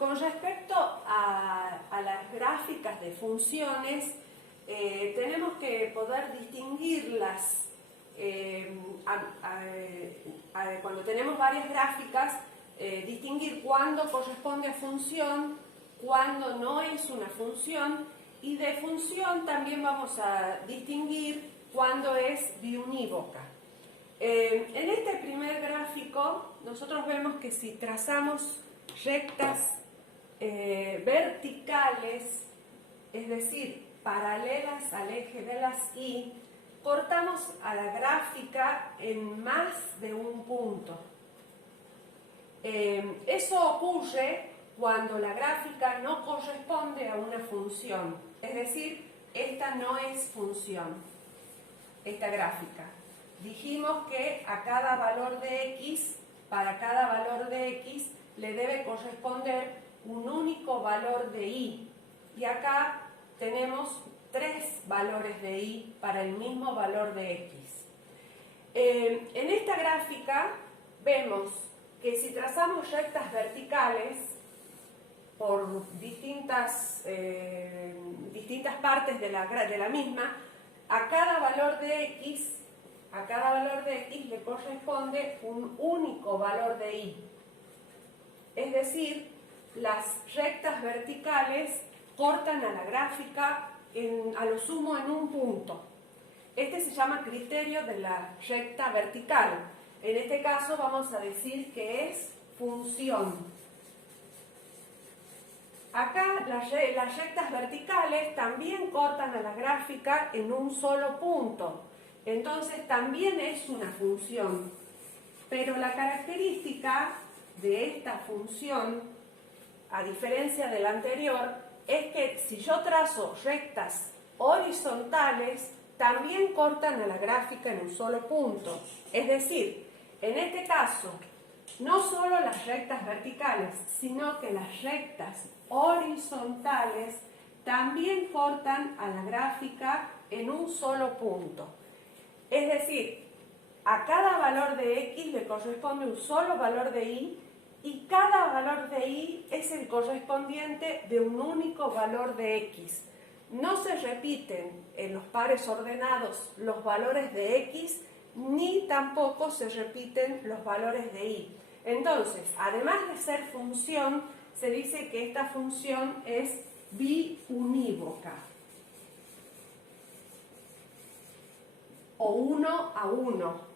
Con respecto a las gráficas de funciones, tenemos que poder distinguirlas. Cuando tenemos varias gráficas, distinguir cuándo corresponde a función, cuándo no es una función, y de función también vamos a distinguir cuándo es biunívoca. En este primer gráfico nosotros vemos que si trazamos rectas verticales, es decir, paralelas al eje de las Y, cortamos a la gráfica en más de un punto. Eso ocurre cuando la gráfica no corresponde a una función, es decir, esta no es función, esta gráfica. Dijimos que a cada valor de X, para cada valor de X, le debe corresponder un único valor de Y. Y acá tenemos 3 valores de Y para el mismo valor de X. En esta gráfica vemos que si trazamos rectas verticales por distintas partes de la misma, a cada valor de X le corresponde un único valor de Y. Es decir, las rectas verticales cortan a la gráfica a lo sumo en un punto. Este se llama criterio de la recta vertical. En este caso vamos a decir que es función. Acá las rectas verticales también cortan a la gráfica en un solo punto. Entonces también es una función. Pero la característica de esta función, a diferencia de la anterior, es que si yo trazo rectas horizontales, también cortan a la gráfica en un solo punto. Es decir, en este caso, no solo las rectas verticales, sino que las rectas horizontales también cortan a la gráfica en un solo punto. Es decir, a cada valor de X le corresponde un solo valor de Y, y cada valor de Y es el correspondiente de un único valor de X. No se repiten en los pares ordenados los valores de X, ni tampoco se repiten los valores de Y. Entonces, además de ser función, se dice que esta función es biunívoca, o 1 a 1.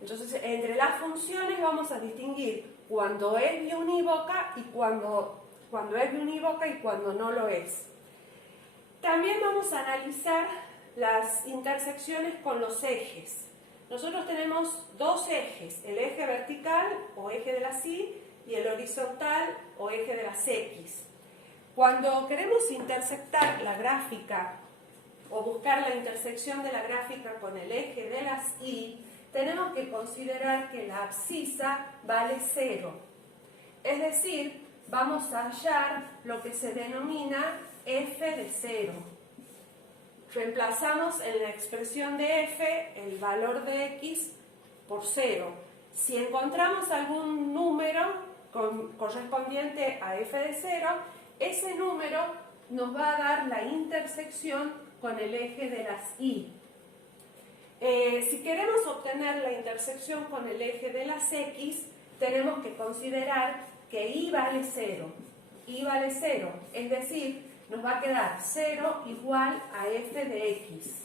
Entonces, entre las funciones vamos a distinguir cuando es biunívoca y cuando es biunívoca y cuando no lo es. También vamos a analizar las intersecciones con los ejes. Nosotros tenemos dos ejes, el eje vertical o eje de las Y y el horizontal o eje de las X. Cuando queremos intersectar la gráfica o buscar la intersección de la gráfica con el eje de las Y, tenemos que considerar que la abscisa vale 0. Es decir, vamos a hallar lo que se denomina f de 0. Reemplazamos en la expresión de f el valor de x por 0. Si encontramos algún número correspondiente a f de 0, ese número nos va a dar la intersección con el eje de las Y. Si queremos obtener la intersección con el eje de las X, tenemos que considerar que Y vale 0. Y vale 0, es decir, nos va a quedar 0 igual a f de x.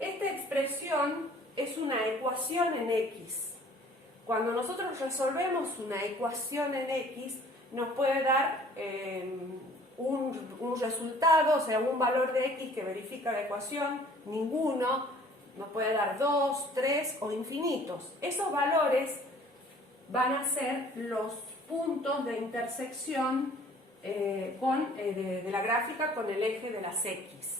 Esta expresión es una ecuación en x. Cuando nosotros resolvemos una ecuación en x, nos puede dar un resultado, o sea, un valor de x que verifica la ecuación, ninguno, nos puede dar 2, 3 o infinitos. Esos valores van a ser los puntos de intersección de la gráfica con el eje de las X.